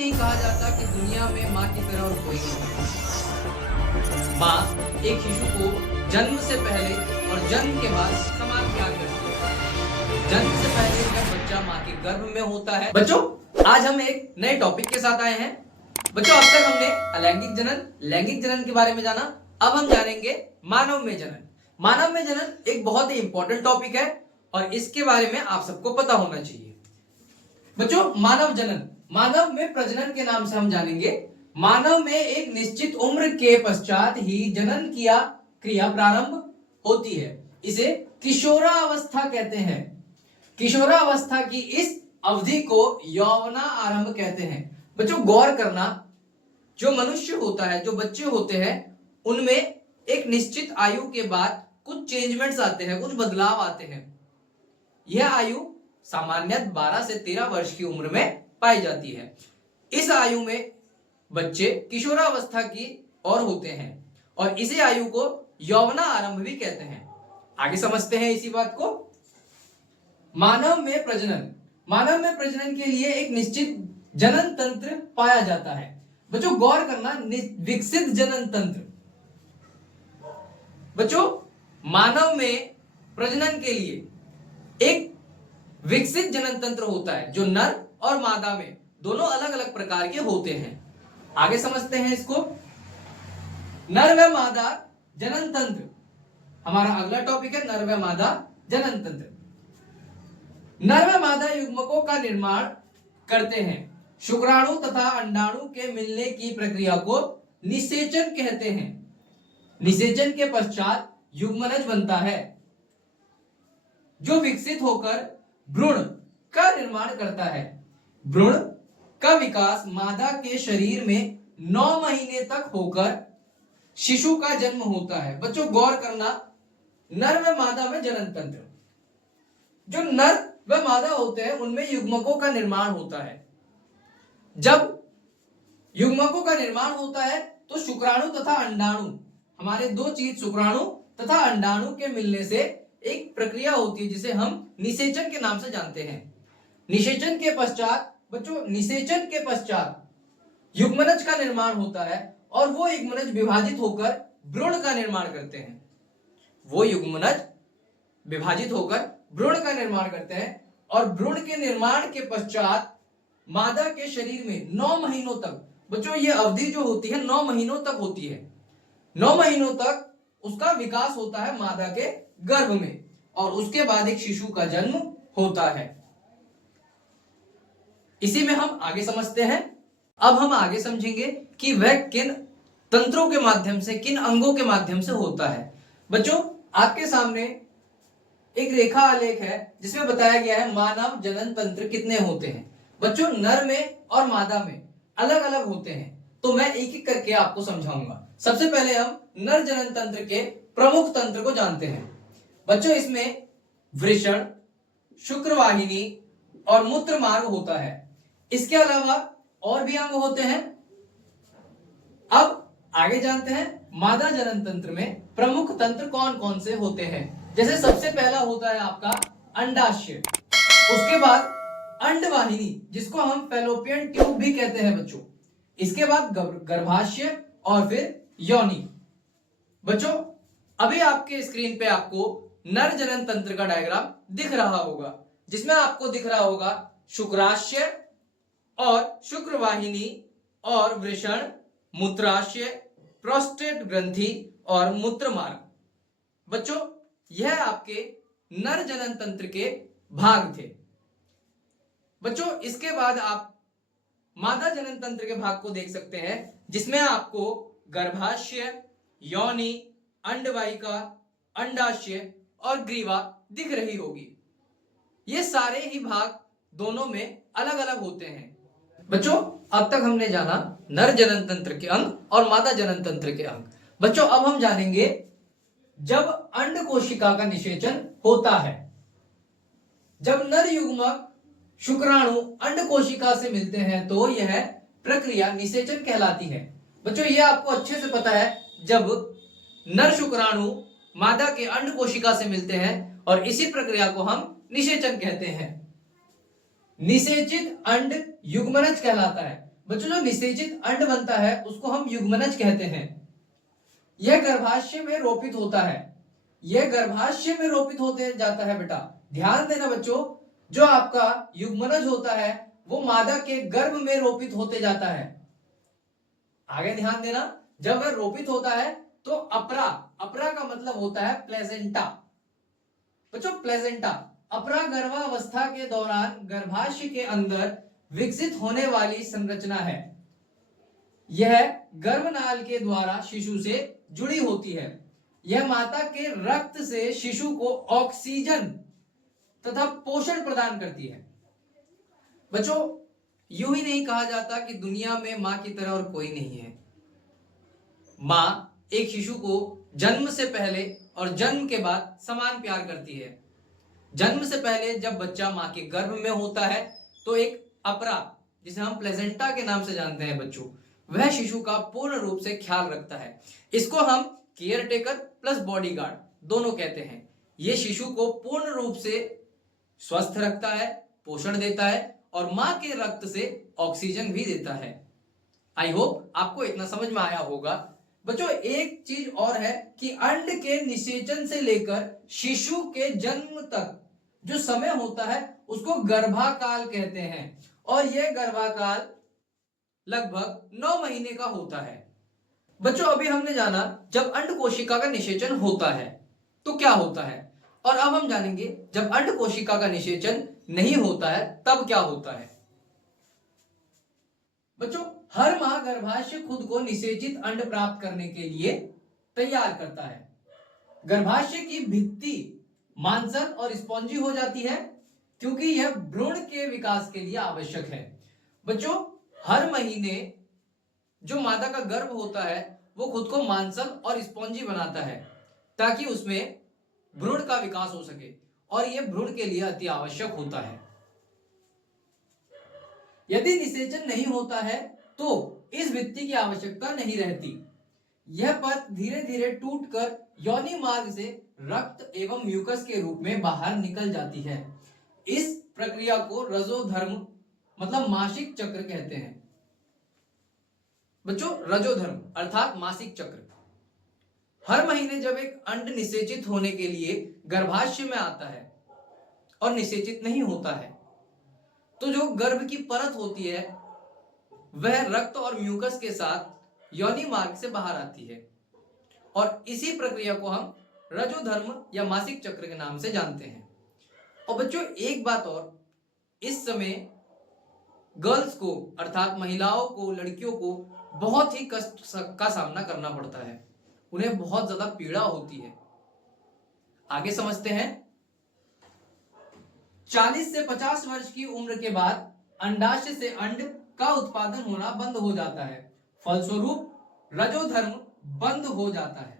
नहीं कहा जाता कि दुनिया में माँ की तरह और कोई नहीं। माँ एक शिशु को जन्म से पहले और जन्म के बाद समान प्यार करती है। जन्म से पहले जब बच्चा माँ के गर्भ में होता है। बच्चों, आज हम एक नए टॉपिक के साथ आए हैं। बच्चों, अब तक हमने अलैंगिक जनन, लैंगिक जनन के बारे में जाना। अब हम जानेंगे मानव में जनन। मानव में जनन एक बहुत ही इंपॉर्टेंट टॉपिक है और इसके बारे में आप सबको पता होना चाहिए। बच्चों, मानव जनन, मानव में प्रजनन के नाम से हम जानेंगे। मानव में एक निश्चित उम्र के पश्चात ही जनन की क्रिया प्रारंभ होती है। इसे किशोरावस्था कहते हैं। किशोरावस्था की इस अवधि को यौवना आरंभ कहते हैं। बच्चों, गौर करना, जो मनुष्य होता है, जो बच्चे होते हैं, उनमें एक निश्चित आयु के बाद कुछ चेंजमेंट्स आते हैं, कुछ बदलाव आते हैं। यह आयु सामान्यतः 12 से 13 वर्ष की उम्र में पाई जाती है। इस आयु में बच्चे किशोरावस्था की ओर होते हैं और इसी आयु को यौवना आरंभ भी कहते हैं। आगे समझते हैं इसी बात को। मानव में प्रजनन, मानव में प्रजनन के लिए एक निश्चित जनन तंत्र पाया जाता है। बच्चों, गौर करना, विकसित जनन तंत्र। बच्चों, मानव में प्रजनन के लिए एक विकसित जनन तंत्र होता है जो नर और मादा में दोनों अलग अलग प्रकार के होते हैं। आगे समझते हैं इसको। नर व मादा जनन तंत्र हमारा अगला टॉपिक है। नर व मादा जनन तंत्र। नर व मादा युग्मकों का निर्माण करते हैं। शुक्राणु तथा अंडाणु के मिलने की प्रक्रिया को निषेचन कहते हैं। निषेचन के पश्चात युग्मनज बनता है जो विकसित होकर भ्रूण का निर्माण करता है। भ्रूण का विकास मादा के शरीर में 9 महीने तक होकर शिशु का जन्म होता है। बच्चों, गौर करना, नर व मादा में जनन तंत्र। जो नर व मादा होते हैं उनमें युग्मकों का निर्माण होता है। जब युग्मकों का निर्माण होता है तो शुक्राणु तथा अंडाणु, हमारे दो चीज शुक्राणु तथा अंडाणु के मिलने से एक प्रक्रिया होती है जिसे हम निषेचन के नाम से जानते हैं। निषेचन के पश्चात बच्चों, निषेचन के पश्चात युग्मनज का निर्माण होता है और वो युग्मनज विभाजित होकर भ्रूण का निर्माण करते हैं। वो युग्मनज विभाजित होकर भ्रूण का निर्माण करते हैं और भ्रूण के निर्माण के पश्चात मादा के शरीर में 9 महीनों तक, बच्चों ये अवधि जो होती है 9 महीनों तक होती है। 9 महीनों तक उसका विकास होता है मादा के गर्भ में और उसके बाद एक शिशु का जन्म होता है। इसी में हम आगे समझते हैं। अब हम आगे समझेंगे कि वह किन तंत्रों के माध्यम से, किन अंगों के माध्यम से होता है। बच्चों, आपके सामने एक रेखा आलेख है जिसमें बताया गया है मानव जनन तंत्र कितने होते हैं। बच्चों, नर में और मादा में अलग अलग होते हैं, तो मैं एक एक करके आपको समझाऊंगा। सबसे पहले हम नर जनन तंत्र के प्रमुख तंत्र को जानते हैं। बच्चों, इसमें वृषण, शुक्रवाहिनी और मूत्र मार्ग होता है। इसके अलावा और भी अंग होते हैं। अब आगे जानते हैं मादा जनन तंत्र में प्रमुख तंत्र कौन कौन से होते हैं। जैसे सबसे पहला होता है आपका अंडाशय, उसके बाद अंडवाहिनी जिसको हम फैलोपियन ट्यूब भी कहते हैं बच्चों, इसके बाद गर्भाशय और फिर योनि। बच्चों, अभी आपके स्क्रीन पे आपको नर जनन तंत्र का डायग्राम दिख रहा होगा जिसमें आपको दिख रहा होगा शुक्राशय और शुक्रवाहिनी और वृषण, मूत्राशय, प्रोस्टेट ग्रंथि और मूत्रमार्ग। बच्चों, यह आपके नर जनन तंत्र के भाग थे। बच्चों, इसके बाद आप मादा जनन तंत्र के भाग को देख सकते हैं जिसमें आपको गर्भाशय, योनि, अंडवाहिका, अंडाशय और ग्रीवा दिख रही होगी। ये सारे ही भाग दोनों में अलग अलग होते हैं। बच्चों, अब तक हमने जाना नर जनन तंत्र के अंग और मादा जनन तंत्र के अंग। बच्चों, अब हम जानेंगे जब अंड कोशिका का निषेचन होता है। जब नर युग्मक शुक्राणु अंड कोशिका से मिलते हैं तो यह प्रक्रिया निषेचन कहलाती है। बच्चों, यह आपको अच्छे से पता है, जब नर शुक्राणु मादा के अंड कोशिका से मिलते हैं और इसी प्रक्रिया को हम निषेचन कहते हैं। निषेचित अंड युग्मनज कहलाता है। बच्चों जो निषेचित अंड बनता है उसको हम युग्मनज कहते हैं। यह गर्भाशय में रोपित होता है, यह गर्भाशय में रोपित होते जाता है। बेटा ध्यान देना बच्चों, जो आपका युग्मनज होता है वो मादा के गर्भ में रोपित होते जाता है। आगे ध्यान देना, जब वह रोपित होता है तो अपरा, अपरा का मतलब होता है प्लेसेंटा। बच्चों प्लेसेंटा अपरा गर्भावस्था के दौरान गर्भाशय के अंदर विकसित होने वाली संरचना है। यह गर्भनाल के द्वारा शिशु से जुड़ी होती है। यह माता के रक्त से शिशु को ऑक्सीजन तथा पोषण प्रदान करती है। बच्चों यूं ही नहीं कहा जाता कि दुनिया में मां की तरह और कोई नहीं है। मां एक शिशु को जन्म से पहले और जन्म के बाद समान प्यार करती है। जन्म से पहले जब बच्चा मां के गर्भ में होता है तो एक अपरा, जिसे हम प्लेसेंटा के नाम से जानते हैं बच्चों, वह शिशु का पूर्ण रूप से ख्याल रखता है। इसको हम केयर टेकर प्लस बॉडीगार्ड दोनों कहते हैं। यह शिशु को पूर्ण रूप से स्वस्थ रखता है, पोषण देता है और मां के रक्त से ऑक्सीजन भी देता है। आई होप आपको इतना समझ में आया होगा। बच्चों एक चीज और है कि अंड के निषेचन से लेकर शिशु के जन्म तक जो समय होता है उसको गर्भाकाल कहते हैं और यह गर्भाकाल लगभग 9 महीने का होता है। बच्चों अभी हमने जाना जब अंड कोशिका का निषेचन होता है तो क्या होता है, और अब हम जानेंगे जब अंड कोशिका का निषेचन नहीं होता है तब क्या होता है। बच्चों हर माह गर्भाशय खुद को निषेचित अंड प्राप्त करने के लिए तैयार करता है। गर्भाशय की भित्ति मांसल और स्पॉन्जी हो जाती है क्योंकि यह भ्रूण के विकास के लिए आवश्यक है। बच्चों हर महीने जो मादा का गर्भ होता है वो खुद को मांसल और स्पॉन्जी बनाता है ताकि उसमें भ्रूण का विकास हो सके और यह भ्रूण के लिए अति आवश्यक होता है। यदि निषेचन नहीं होता है तो इस भित्ति की आवश्यकता नहीं रहती। यह परत धीरे धीरे टूटकर योनि मार्ग से रक्त एवं म्यूकस के रूप में बाहर निकल जाती है। इस प्रक्रिया को रजोधर्म मतलब मासिक चक्र कहते हैं। बच्चों रजोधर्म अर्थात मासिक चक्र। हर महीने जब एक अंड निषेचित होने के लिए गर्भाशय में आता है और निषेचित नहीं होता है तो जो गर्भ की परत होती है वह रक्त और म्यूकस के साथ योनि मार्ग से बाहर आती है और इसी प्रक्रिया को हम रजोधर्म या मासिक चक्र के नाम से जानते हैं। और बच्चों एक बात और, इस समय गर्ल्स को अर्थात महिलाओं को, लड़कियों को बहुत ही कष्ट का सामना करना पड़ता है। उन्हें बहुत ज्यादा पीड़ा होती है। आगे समझते हैं। 40 से 50 वर्ष की उम्र के बाद अंडाशय से अंड का उत्पादन होना बंद हो जाता है। फलस्वरूप रजोधर्म बंद हो जाता है।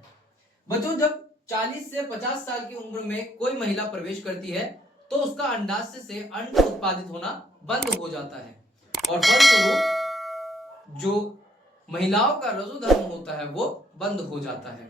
बच्चों जब 40 से 50 साल की उम्र में कोई महिला प्रवेश करती है तो उसका अंडाशय से अंड उत्पादित होना बंद हो जाता है और फलस्वरूप जो महिलाओं का रजोधर्म होता है वो बंद हो जाता है।